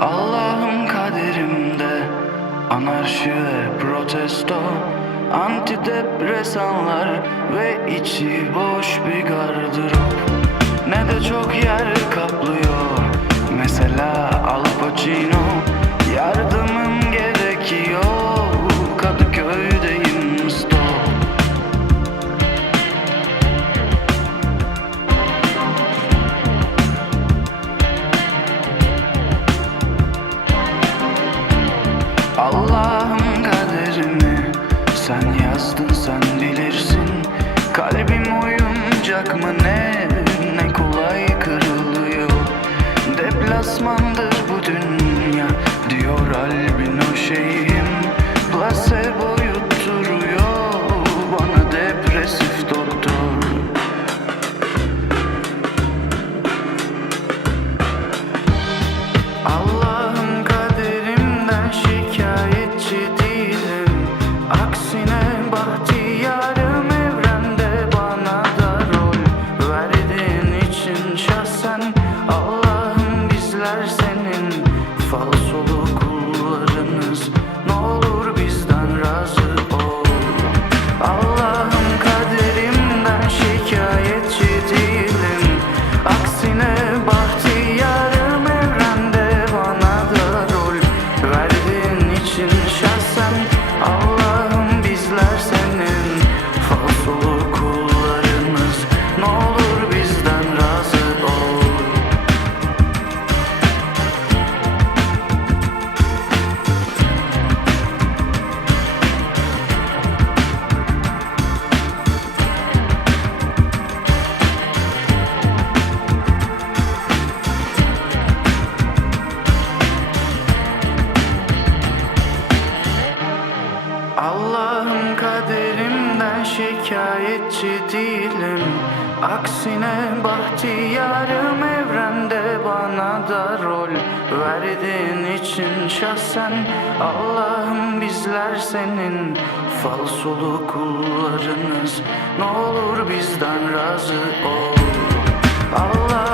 Allah'ım kaderimde Anarşi ve protesto Antidepresanlar ve içi boş bir gardırop. Ne de çok yer kaplıyor. Oyuncak mı ne? Ne kolay kırılıyor. Deplasmandır bu dünya diyor albino şeyim kaderimden şikayetçi değilim. Aksine bahtiyarım evrende bana da rol Verdiğin için şahsen. Allah'ım bizler senin Falsolu kullarınız. Ne olur bizden razı ol. Şikayet